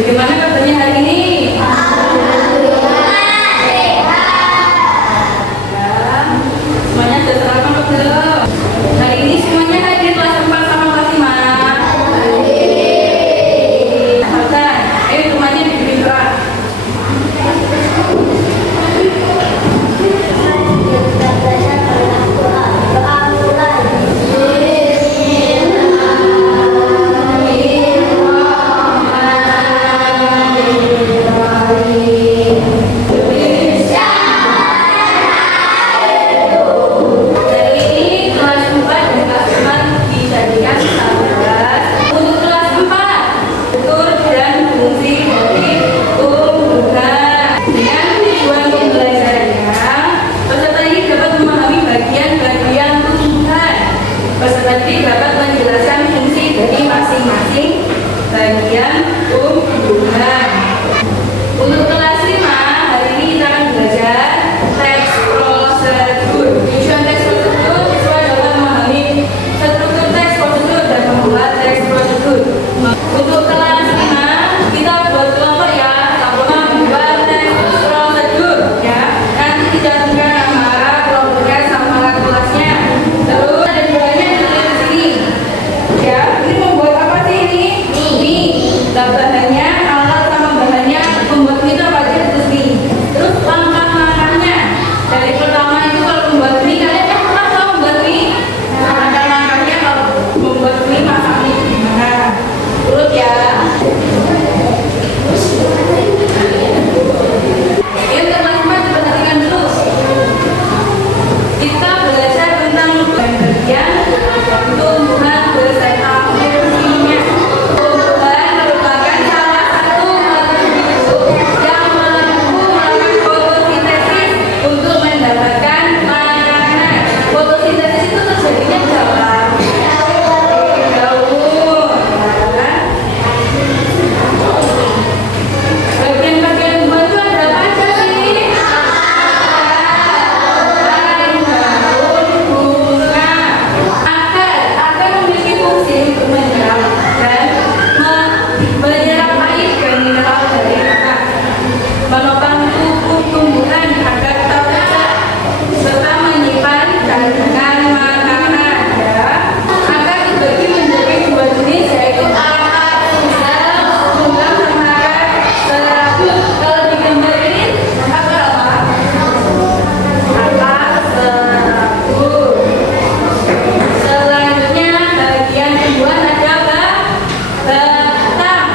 Bagaimana kabarnya hari ini? Semuanya sudah sarapan atau belum? Hari ini semuanya hadir kelas 4 sama kelas 5. Hasan, ayo semuanya bikin doa. Dapat menjelaskan fungsi dari masing-masing bagian tumbuhan. Untuk kelas 5, hari ini kita akan belajar teks prosedur. Tujuan teks prosedur, siswa dapat memahami struktur teks prosedur dan membuat teks prosedur. Untuk kelas 5, kita buat kelompok ya, sama membuat teks prosedur ya. Nanti tidak marah kelompoknya sama kelasnya. Terus ada duanya ditulis di sini. Ya, ini membuat apa sih ini? Mie. Bahannya, alat sama bahannya membuat mie itu apa aja terus mie. Terus langkah-langkahnya. Dari pertama itu kalau membuat mie, kalian pernah tahu membuat mie? Langkah-langkahnya kalau membuat mie, masak mie gimana? Urut ya. Yang pertama diperhatikan dulu. Kita belajar tentang bagian tumbuhan beserta fungsinya. Tumbuhan merupakan salah satu makhluk hidup yang mampu melakukan fotosintesis untuk mendapatkan makanan. Fotosintesis itu terjadinya berapa? Bagian-bagian tumbuhan itu ada apa aja sih? Akar memiliki fungsi untuk menyerap dan menyerap air dan mineral dari tanah, menopang tubuh tumbuhan agar tetap sehat, serta menyimpan kandungan makanan. Ya, akar dibagi menjadi dua jenis, yaitu akar tunggal sama akar serabut. Kalau di gambar ini akar apa? Akar serabut. Selanjutnya bagian tumbuhan ada batang.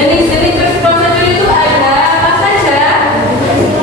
Jenis-jenis teks prosedur itu ada apa saja?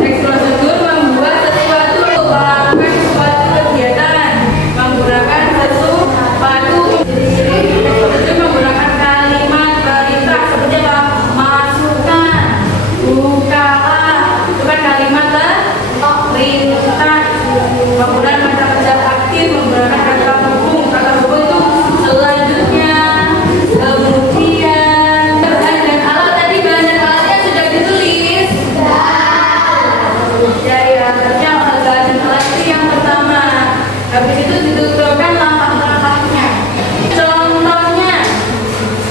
Teks prosedur membuat sesuatu atau melakukan suatu kegiatan menggunakan sesuatu. Jenis-jenis teks prosedur menggunakan kalimat perintah seperti apa? Masukkan, bukalah, itu kan kalimat perintah. Menggunakan kata kerja aktif, menggunakan kata hubung. Kata hubung itu selanjutnya, kemudian bahan dan alat. Tadi bahan dan alatnya sudah ditulis. Ya, artinya bahan dan alat itu yang pertama. Habis itu dituturkan langkah-langkahnya. Contohnya,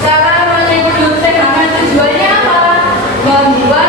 cara menyebut teh nama tujuannya apa? Membuat